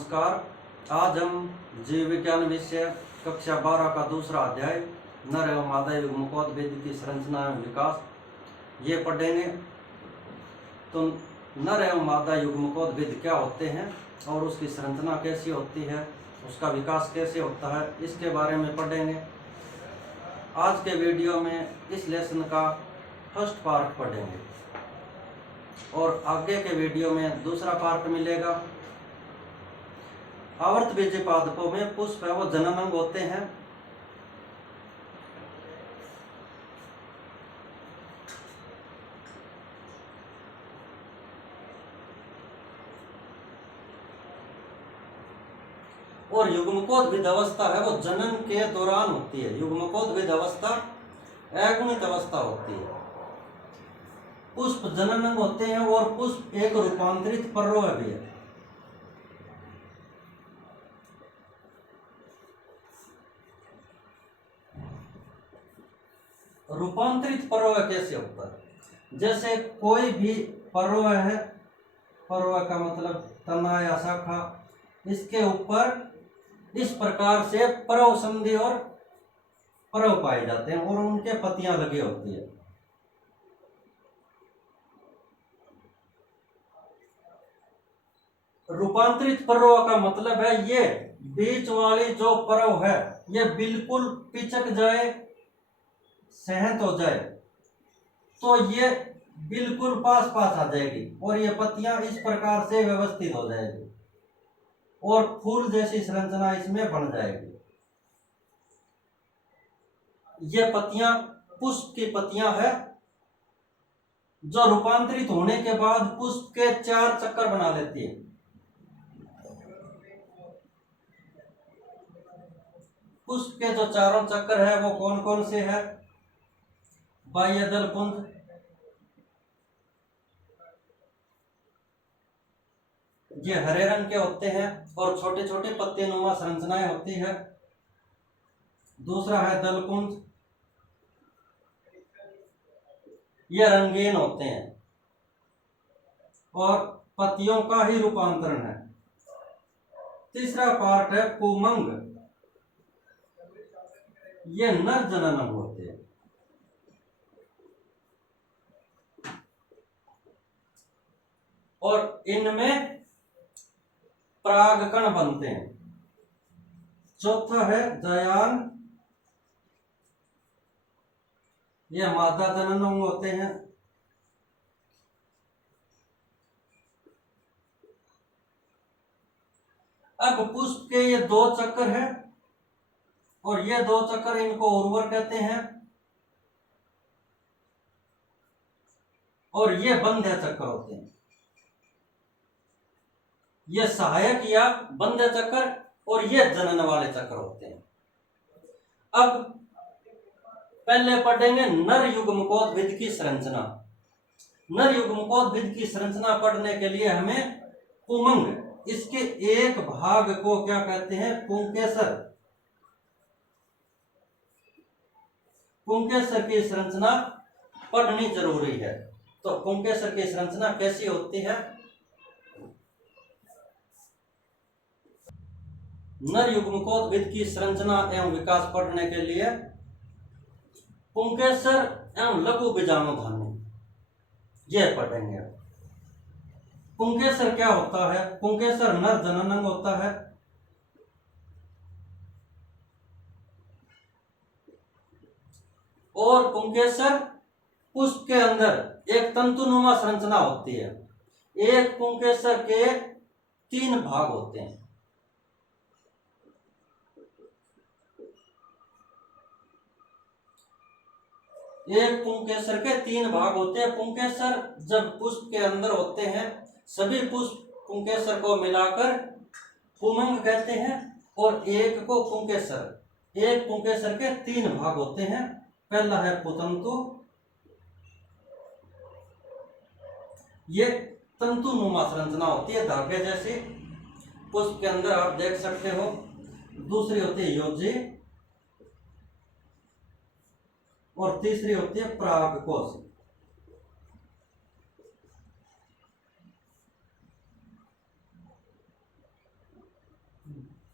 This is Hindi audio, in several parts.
नमस्कार। आज हम जीव विज्ञान विषय कक्षा 12 का दूसरा अध्याय नर एवं मादा युग्मकोद्भिद की संरचना एवं विकास ये पढ़ेंगे। तो नर एवं मादा युग्मकोद्भिद क्या होते हैं और उसकी संरचना कैसी होती है, उसका विकास कैसे होता है, इसके बारे में पढ़ेंगे। आज के वीडियो में इस लेसन का फर्स्ट पार्ट पढ़ेंगे और आगे के वीडियो में दूसरा पार्ट मिलेगा। आवर्तबीजी पादपों में पुष्प है वो जननांग होते हैं। और युग्मकोद्भिद अवस्था है वो जनन के दौरान होती है। युग्मकोद्भिद अवस्था अगुणित अवस्था होती है। पुष्प जननांग होते हैं और पुष्प एक रूपांतरित पर्व भी है। रूपांतरित पर्व कैसे होता है? जैसे कोई भी पर्व है, पर्व का मतलब तना या शाखा, इसके ऊपर इस प्रकार से पर्व संधि और पर्व पाए जाते हैं और उनके पत्तियां लगी होती है। रूपांतरित पर्व का मतलब है ये बीच वाली जो पर्व है ये बिल्कुल पिचक जाए, सहत हो जाए तो ये बिल्कुल पास पास आ जाएगी और ये पत्तियां इस प्रकार से व्यवस्थित हो जाएगी और फूल जैसी संरचना इसमें बन जाएगी। ये पत्तियां पुष्प की पत्तियां है जो रूपांतरित होने के बाद पुष्प के 4 चक्कर बना लेती है। पुष्प के जो चारों चक्कर है वो कौन कौन से है? बाह्य दल पुंज, ये हरे रंग के होते हैं और छोटे छोटे पत्ते नुमा संरचनाएं होती है। दूसरा है दल पुंज, ये रंगीन होते हैं और पत्तियों का ही रूपांतरण है। तीसरा पार्ट है पुमंग, ये नर जननांग होते हैं। और इनमें परागकण बनते हैं। चौथा है जायान, ये मादा जननांग होते हैं। अब पुष्प के ये 2 चक्कर हैं और ये 2 चक्कर इनको उर्वर कहते हैं और ये बंध्य चक्कर होते हैं। ये सहायक या बंध्य चक्कर और ये जनन वाले चक्कर होते हैं। अब पहले पढ़ेंगे नर युग्मकोद्भिद की संरचना। नर युग्मकोद्भिद की संरचना पढ़ने के लिए हमें पुमंग, इसके एक भाग को क्या कहते हैं? पुंकेसर। पुंकेसर की संरचना पढ़नी जरूरी है। तो पुंकेसर की संरचना कैसी होती है? नर युग्मकोद्भिद की संरचना एवं विकास पढ़ने के लिए पुंकेसर एवं लघु बीजाणुधानी यह पढ़ेंगे। पुंकेसर क्या होता है? पुंकेसर नर जननांग होता है और पुंकेसर पुष्प के अंदर एक तंतुनुमा संरचना होती है। एक पुंकेसर के 3 भाग होते हैं। एक पुंकेसर के 3 भाग होते हैं। पुंकेसर जब पुष्प के अंदर होते हैं, सभी पुष्प पुंकेसर को मिलाकर पुमंग कहते हैं और एक को पुंकेसर। एक पुंकेसर के 3 भाग होते हैं। पहला है पुतंतु, ये तंतुनुमा संरचना होती है धागे जैसी, पुष्प के अंदर आप देख सकते हो। दूसरी होती है योजी और तीसरी होती है परागकोश।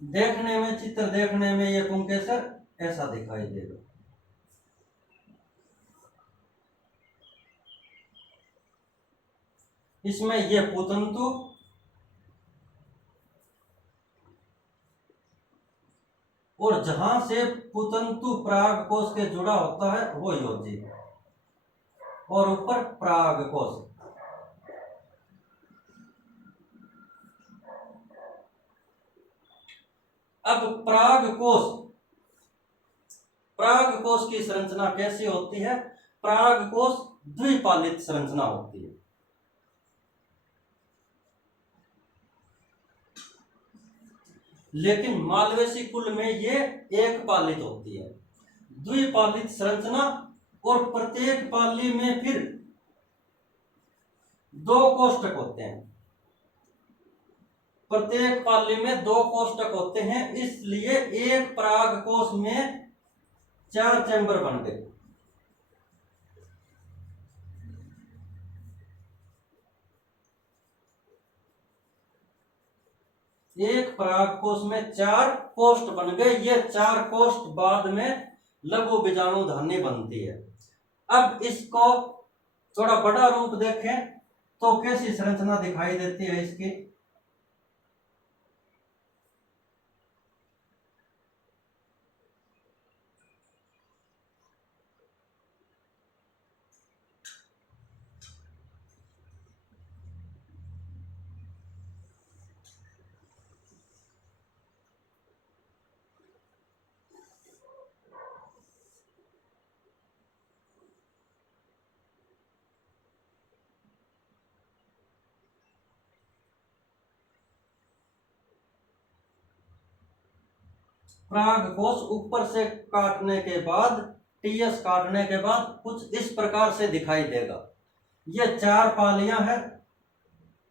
देखने में, चित्र देखने में ये पुंकेसर ऐसा दिखाई देगा। इसमें ये पुतंतु और जहां से पुतंतु पराग कोश के जुड़ा होता है वो योजी, और ऊपर पराग कोश। अब पराग कोश की संरचना कैसी होती है? पराग कोश द्विपालित संरचना होती है। लेकिन मालवेसी कुल में ये एक पालित होती है। द्विपालित संरचना, और प्रत्येक पाली में फिर 2 कोष्ठक होते हैं। प्रत्येक पाली में 2 कोष्ठक होते हैं, इसलिए एक पराग कोश में 4 चैम्बर बन गए। एक पराग कोश में 4 कोष्ठ बन गए। ये 4 कोष्ठ बाद में लघु बीजाणुधानी बनती है। अब इसको थोड़ा बड़ा रूप देखें तो कैसी संरचना दिखाई देती है इसकी? पराग कोश ऊपर से काटने के बाद, टीएस काटने के बाद कुछ इस प्रकार से दिखाई देगा। ये 4 पालियां हैं,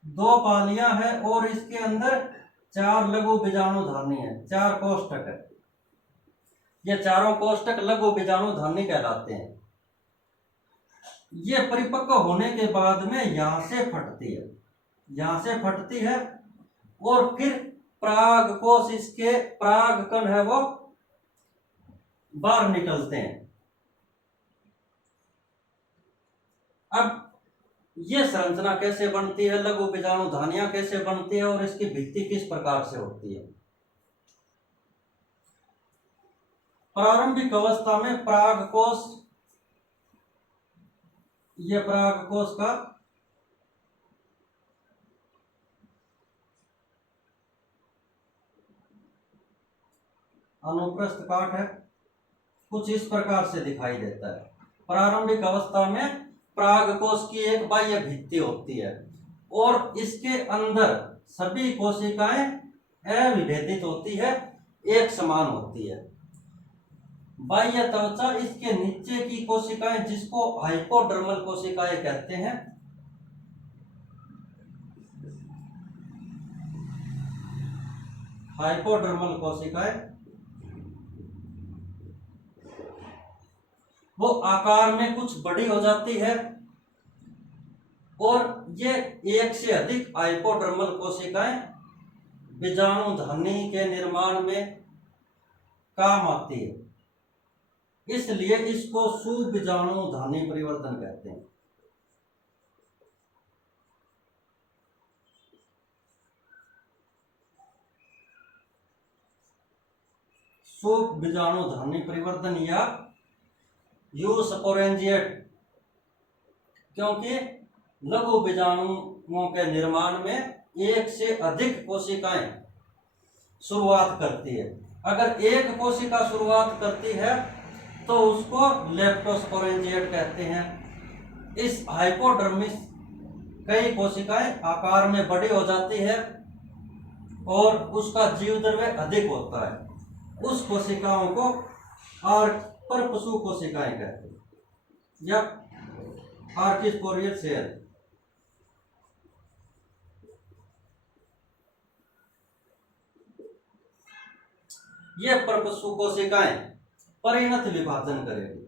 2 पालियां हैं, और इसके अंदर 4 लघु बीजाणुधानी है, 4 कोष्ठक है। ये चारों कोष्ठक लघु बीजाणुधानी कहलाते हैं। ये परिपक्व होने के बाद में यहां से फटती है, यहां से फटती है, और फिर पराग कोश, इसके पराग कण है वो बाहर निकलते हैं। अब ये संरचना कैसे बनती है, लघु बीजाणुधानियां कैसे बनती है, और इसकी भित्ति किस प्रकार से होती है? प्रारंभिक अवस्था में पराग कोश, ये पराग कोश का अनुप्रस्थ काट है, कुछ इस प्रकार से दिखाई देता है। प्रारंभिक अवस्था में पराग कोश की एक बाह्य भित्ति होती है, और इसके अंदर सभी कोशिकाएं अविभेदित होती है, एक समान होती है। बाह्य त्वचा, इसके नीचे की कोशिकाएं जिसको हाइपोडर्मल कोशिकाएं कहते हैं, हाइपोडर्मल कोशिकाएं, वो आकार में कुछ बड़ी हो जाती है, और ये एक से अधिक हाइपोडर्मल कोशिकाएं बीजाणुधानी के निर्माण में काम आती है, इसलिए इसको सुबीजाणुधानी परिवर्तन कहते हैं। सुबीजाणुधानी परिवर्तन या यूस्पोरेंजिएट, क्योंकि लघु बीजाणुओं के निर्माण में एक से अधिक कोशिकाएं शुरुआत करती है। अगर एक कोशिका शुरुआत करती है तो उसको लेप्टोस्पोरेंजिएट कहते हैं। इस हाइपोडर्मिस कई कोशिकाएं आकार में बड़ी हो जाती है और उसका जीव द्रव्य अधिक होता है, उस कोशिकाओं को परपसु कोशिकाएं कहते हैं, या आर्किस्पोरियल सेल। ये परपसु कोशिकाएं परिणत विभाजन करेगी।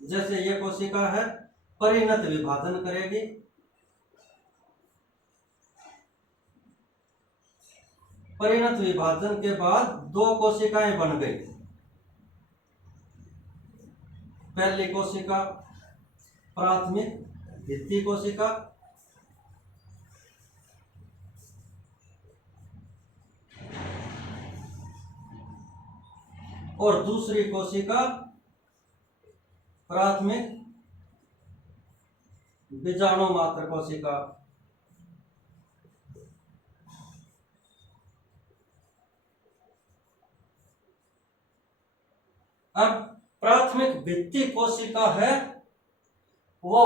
जैसे ये कोशिका है, परिणत विभाजन करेगी। परिणत विभाजन के बाद दो कोशिकाएं बन गई। पहली कोशिका प्राथमिक भित्ति कोशिका और दूसरी कोशिका प्राथमिक बीजाणु मात्र कोशिका। अब प्राथमिक भित्ति कोशिका है वो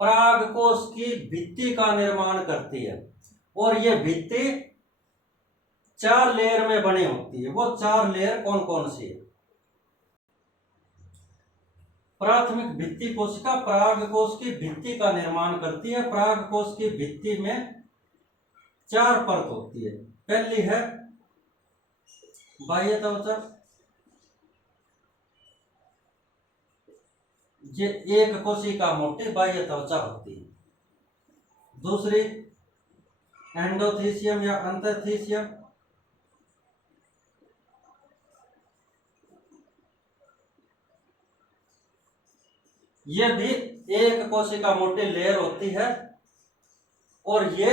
परागकोश की भित्ति का निर्माण करती है और ये भित्ति 4 लेयर में बनी होती है। वो 4 लेयर कौन कौन सी है? प्राथमिक भित्ति कोशिका परागकोश की भित्ति का निर्माण करती है। परागकोश की भित्ति में 4 परत होती है। पहली है बाह्य त्वचा, ये एक कोशिका मोटी बाह्य त्वचा होती है। दूसरी एंडोथीसियम या अंतरथीसियम, ये भी एक कोशिका मोटी लेयर होती है और ये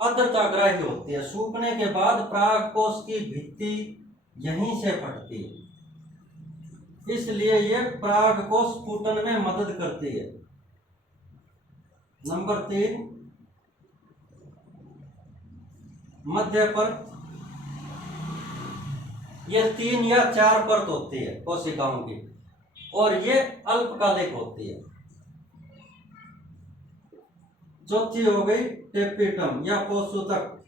आर्द्रताग्राही होती है। सूखने के बाद परागकोश की भित्ति यहीं से फटती है, इसलिए ये परागकोश स्फुटन में मदद करती है। नंबर 3 मध्य परत, ये 3 या 4 परत होती है कोशिकाओं की और ये अल्पकालिक होती है। चौथी हो गई टेपिटम या पोषूतक,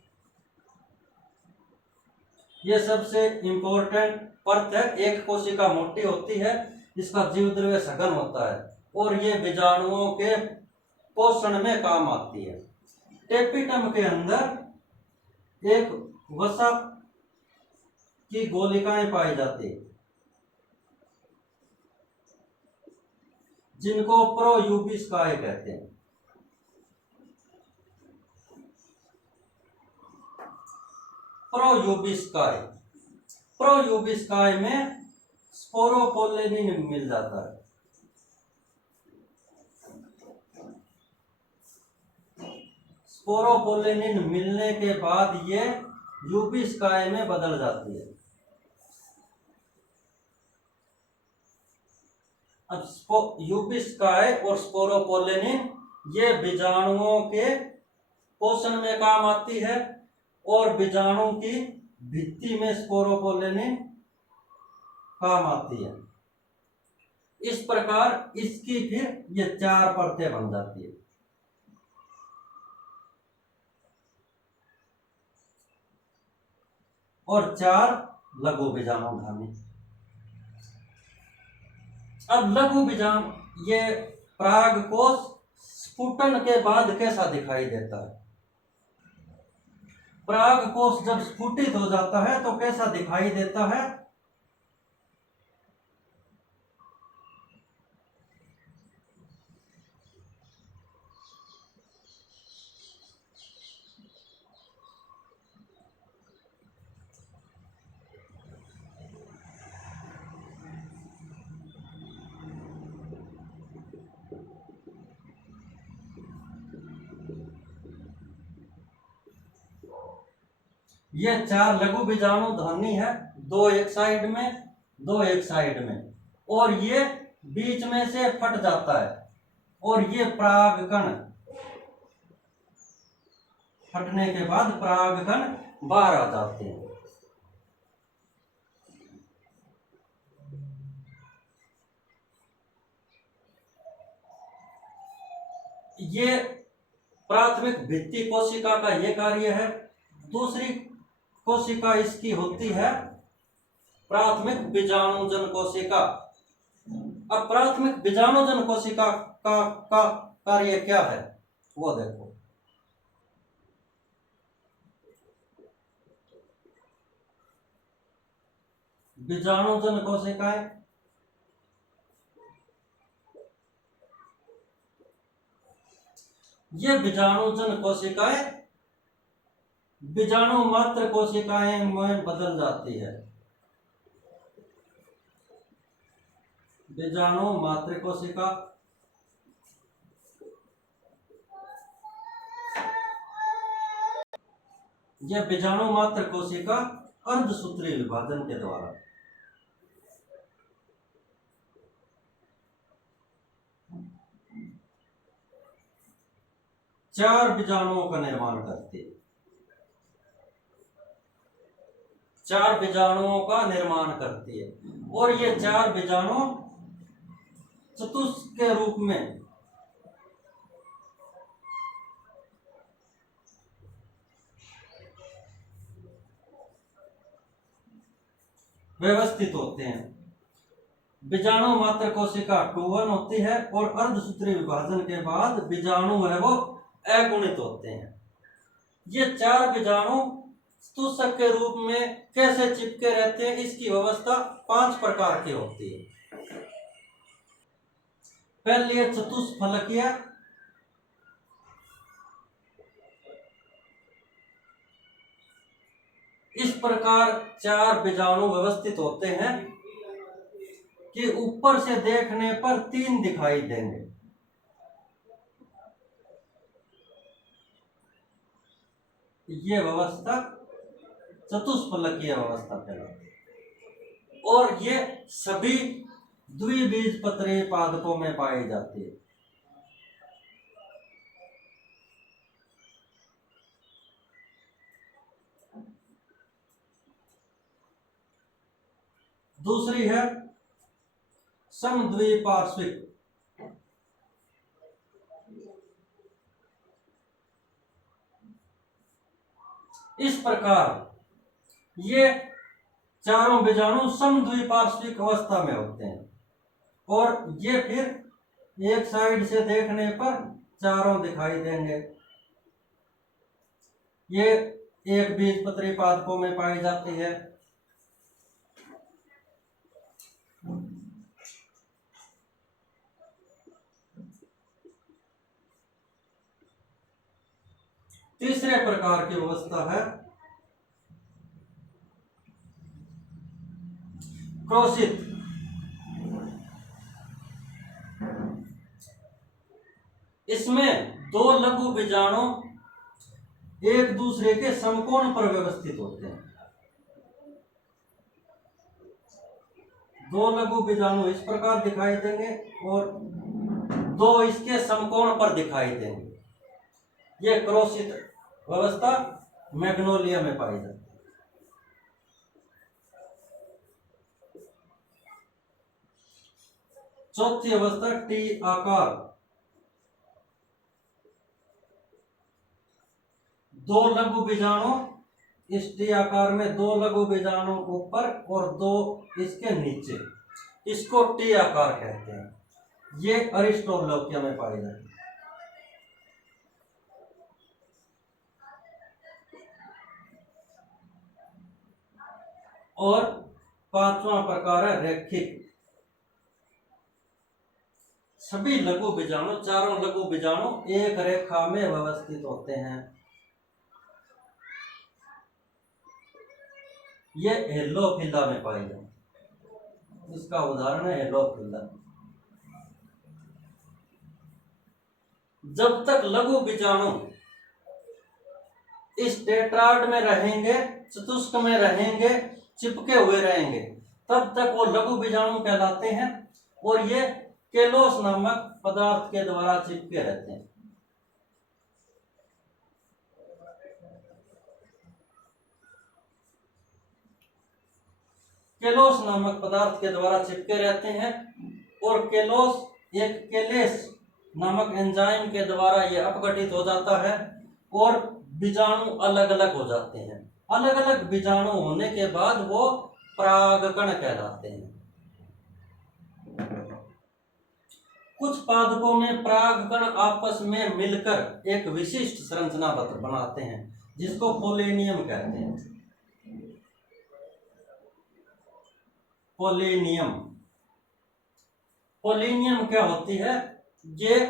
ये सबसे इंपॉर्टेंट परत है। एक कोशिका मोटी होती है, इसका जीवद्रव्य सघन होता है और ये बीजाणुओं के पोषण में काम आती है। टेपिटम के अंदर एक वसा की गोलिकाएं पाई जाती है जिनको प्रोयूबिस्काए कहते हैं। प्रोयूबिस्काए में स्पोरोपोलेनिन मिल जाता है। स्पोरोपोलेनिन मिलने के बाद ये यूबिस्काए में बदल जाती है। अब यूबिस्काए और स्पोरोपोलेनिन ये बीजाणुओं के पोषण में काम आती है और बीजाणु की भित्ति में स्पोरोपोलेनिन काम आती है। इस प्रकार इसकी फिर ये 4 परतें बन जाती है। और 4 लघु बीजाणुधानी। अब लघु बीजाणु ये परागकोश स्फुटन के बाद कैसा दिखाई देता है? परागकोश जब स्फुटित हो जाता है तो कैसा दिखाई देता है? ये 4 लघु बीजाणुधानी है, 2 एक साइड में 2 एक साइड में, और ये बीच में से फट जाता है और ये परागकण फटने के बाद परागकण बाहर आ जाते हैं। ये प्राथमिक भित्ति कोशिका का ये कार्य है। दूसरी कोशिका इसकी होती है प्राथमिक बीजाणुजन कोशिका। अब प्राथमिक बीजाणुजन कोशिका का कार्य क्या है वो देखो। बीजाणुजन कोशिकाएं ये बीजाणुजन कोशिकाएं बीजाणु मात्र कोशिकाएं में बदल जाती है। बीजाणु मात्र कोशिका यह बीजाणु मात्र कोशिका अर्धसूत्रीय विभाजन के द्वारा चार बीजाणुओं का निर्माण करती है। चार बीजाणुओं का निर्माण करती है और ये चार बीजाणु चतुष्क के रूप में व्यवस्थित होते हैं। बीजाणु मात्र कोशिका टू-1 होती है और अर्धसूत्रीय विभाजन के बाद बीजाणु है वो अगुणित होते हैं। ये चार बीजाणु चतुष्क के रूप में कैसे चिपके रहते हैं, इसकी व्यवस्था 5 प्रकार की होती है। पहले है चतुष्फलकीय, इस प्रकार चार बीजाणु व्यवस्थित होते हैं कि ऊपर से देखने पर 3 दिखाई देंगे। ये व्यवस्था चतुष्फलकीय व्यवस्था कहलाती है और ये सभी द्विबीजपत्री पादपों में पाई जाती है। दूसरी है समद्विपार्श्विक, इस प्रकार ये चारों बीजाणु समद्विपार्श्विक अवस्था में होते हैं और ये फिर एक साइड से देखने पर चारों दिखाई देंगे। ये एक बीजपत्री पादपों में पाई जाती है। तीसरे प्रकार की व्यवस्था है क्रोशित। इसमें दो लघु बीजाणु एक दूसरे के समकोण पर व्यवस्थित होते हैं। दो लघु बीजाणु इस प्रकार दिखाई देंगे और दो इसके समकोण पर दिखाई देंगे। यह क्रोशित व्यवस्था मैग्नोलिया में पाई जाती है। चौथी अवस्था टी आकार, दो लघु बीजाणु इस टी आकार में, दो लघु बीजाणु ऊपर और दो इसके नीचे, इसको टी आकार कहते हैं। ये अरिस्टोलोकिया में पाई जाती है। और पांचवा प्रकार है रैखिक। सभी लघु बीजाणु, चारों लघु बीजाणु एक रेखा में व्यवस्थित होते हैं। ये हेलोफिला में पाई जाती है। इसका उदाहरण है हेलोफिला। जब तक लघु बीजाणु इस टेट्राड में रहेंगे, चतुष्क में रहेंगे, चिपके हुए रहेंगे, तब तक वो लघु बीजाणु कहलाते हैं और ये केलोस नामक पदार्थ के द्वारा चिपके रहते हैं। केलोस नामक पदार्थ के द्वारा चिपके रहते हैं और केलोस एक केलेस नामक एंजाइम के द्वारा यह अपघटित हो जाता है और बीजाणु अलग अलग हो जाते हैं। अलग अलग बीजाणु होने के बाद वो परागकण कहलाते हैं। कुछ पादपों में परागकण आपस में मिलकर एक विशिष्ट संरचना बनाते हैं जिसको पोलिनियम कहते हैं। पोलिनियम, पोलिनियम क्या होती है? ये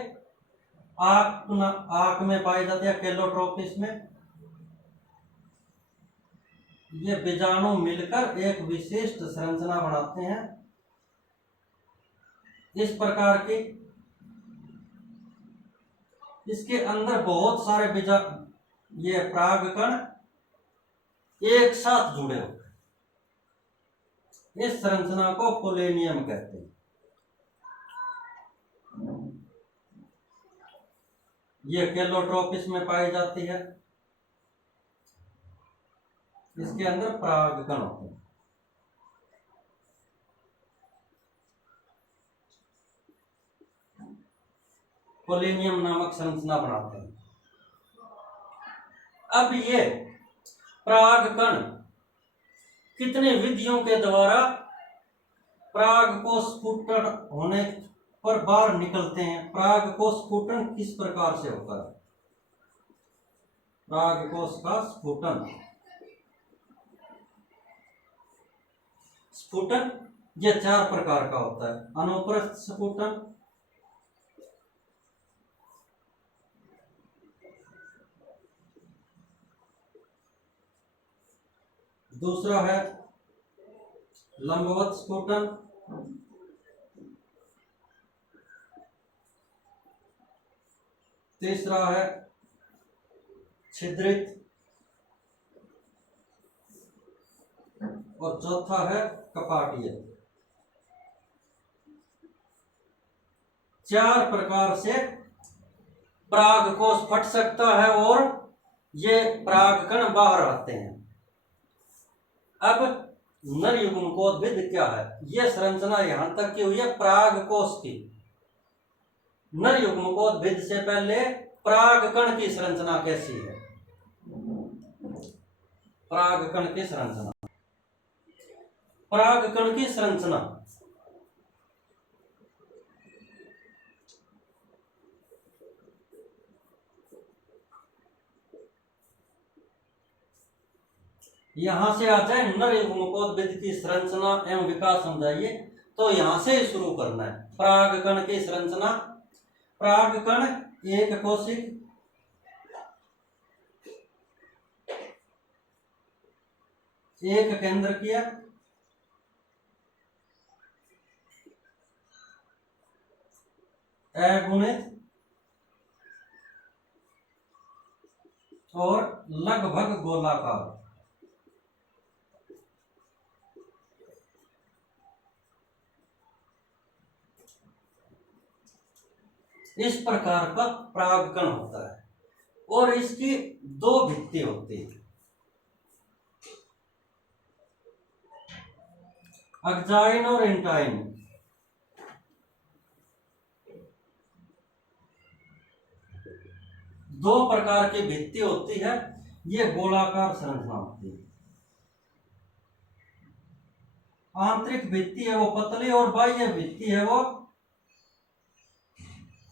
आंख में पाई जाती है, केलोट्रोपिस में। ये बीजाणु मिलकर एक विशिष्ट संरचना बनाते हैं। इस प्रकार की इसके अंदर बहुत सारे ये परागकण एक साथ जुड़े होते हैं। इस संरचना को पोलेनियम कहते हैं। ये कैलोट्रोपिस में पाई जाती है। इसके अंदर परागकण होते हैं। पोलेनियम नामक संरचना बनाते हैं। अब ये परागकण कितने विधियों के द्वारा पराग को स्फुटन होने पर बाहर निकलते हैं? पराग को स्फुटन किस प्रकार से होता है? पराग कोश का स्फुटन ये 4 प्रकार का होता है। अनुप्रस्थ स्फुटन, दूसरा है लंबवत स्फुटन, तीसरा है छिद्रित और चौथा है कपाटीय। 4 प्रकार से परागकोश फट सकता है और ये परागकण बाहर आते हैं। अब नर युग्मकोद्भिद क्या है? यह संरचना यहां तक की हुई है परागकोश की। नर युग्मकोद्भिद से पहले परागकण की संरचना कैसी है? परागकण की संरचना यहां से आ जाए। नर युग्मकोद्भिद की संरचना एवं विकास समझाइए, तो यहां से ही शुरू करना है। परागकण की संरचना। परागकण एक कोशिक, एक केंद्रकीय, अगुणित और लगभग गोलाकार। इस प्रकार का परागकण होता है और इसकी 2 भित्ति होती है, अग्जाइन और इंटाइन। दो प्रकार की भित्ति होती है। ये गोलाकार संरचना होती है। आंतरिक भित्ति है वो पतली और बाह्य भित्ति है वो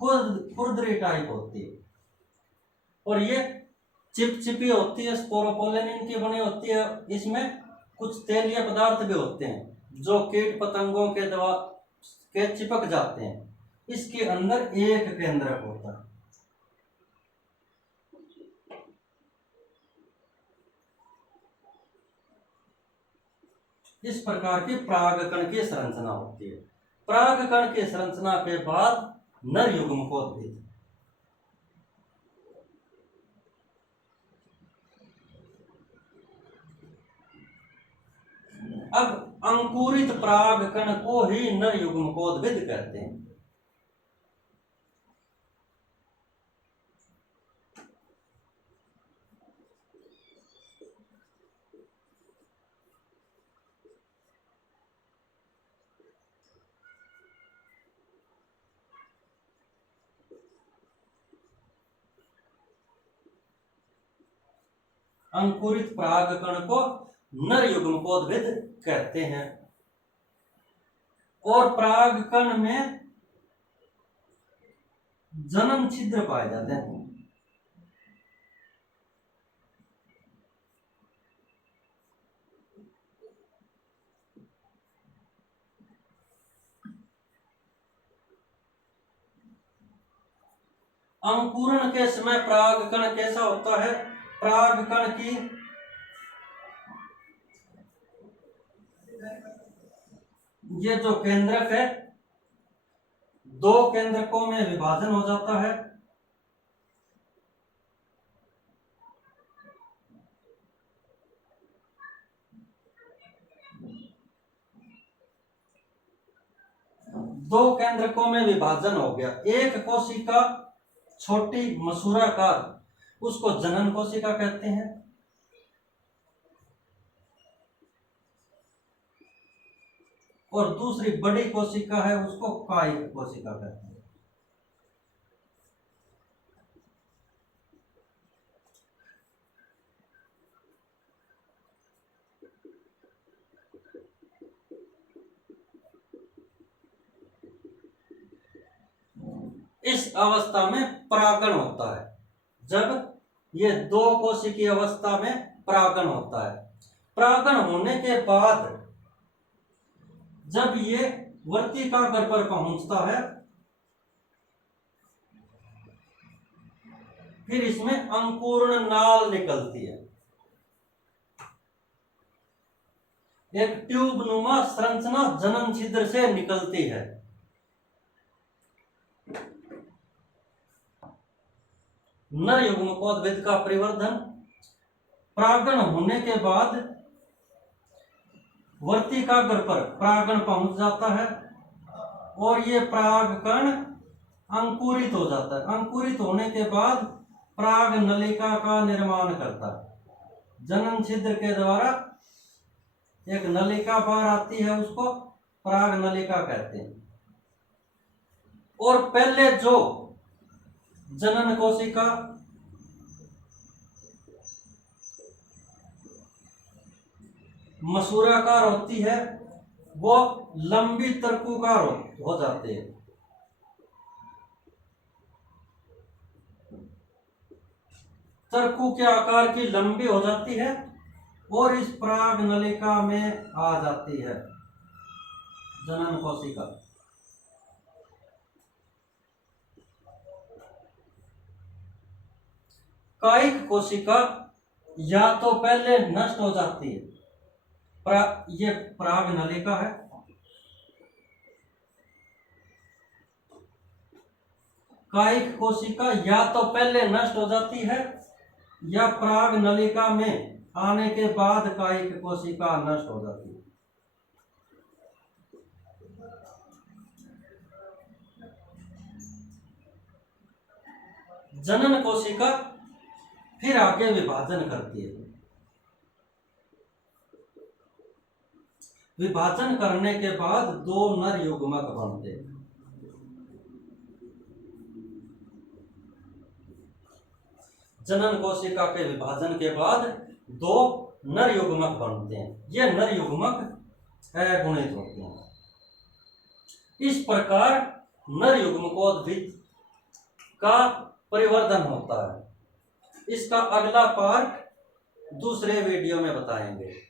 खुरदरी टाइप होती है। और ये चिपचिपी होती है, स्पोरोपोलेनिन की बनी होती है। इसमें कुछ तेलीय पदार्थ भी होते हैं जो कीट पतंगों के चिपक जाते हैं। इसके अंदर एक केंद्रक होता है। इस प्रकार की परागकण की संरचना होती है। परागकण की संरचना के बाद नर युग्मकोद्भिद। अब अंकुरित परागकण को ही नर युग्मकोद्भिद कहते हैं। अंकुरित परागकण को नर युग्मकोद्भिद कहते हैं। और परागकण में जन्म छिद्र पाए जाते हैं। अंकुरण के समय परागकण कैसा होता है? परागकण की ये जो केंद्रक है दो केंद्रकों में विभाजन हो जाता है। दो केंद्रकों में विभाजन हो गया। एक कोशिका छोटी मसूराकार, उसको जनन कोशिका कहते हैं। और दूसरी बड़ी कोशिका है, उसको कायिक कोशिका कहते हैं। इस अवस्था में परागण होता है। जब ये दो कोशिकीय अवस्था में परागण होता है, परागण होने के बाद जब ये वर्तिकाग्र पर पहुंचता है, फिर इसमें अंकुरण नाल निकलती है। एक ट्यूब नुमा संरचना जनन छिद्र से निकलती है। नर युग्मकोद्भिद का परिवर्धन परागण होने के बाद वर्तिकाग्र पर परागण पहुंच जाता है और ये परागकण अंकुरित हो जाता है। अंकुरित होने के बाद पराग नलिका का निर्माण करता है। जनन छिद्र के द्वारा एक नलिका बाहर आती है, उसको पराग नलिका कहते हैं। और पहले जो जनन कोशिका मसूराकार होती है, वो लंबी तर्कुकार हो जाते हैं। तर्कु के आकार की लंबी हो जाती है और इस पराग नलिका में आ जाती है जनन कोशिका। कायिक कोशिका या तो पहले नष्ट हो जाती है, ये पराग नलिका है, कायिक कोशिका या तो पहले नष्ट हो जाती है या पराग नलिका में आने के बाद कायिक कोशिका नष्ट हो जाती है। जनन कोशिका फिर आगे विभाजन करती है। विभाजन करने के बाद दो नर युग्मक बनते हैं। जनन कोशिका के विभाजन के बाद दो नर युग्मक बनते हैं। ये नर युग्मक अगुणित होते हैं। इस प्रकार नर युग्मकोद्भिद का परिवर्धन होता है। इसका अगला पार्ट दूसरे वीडियो में बताएंगे।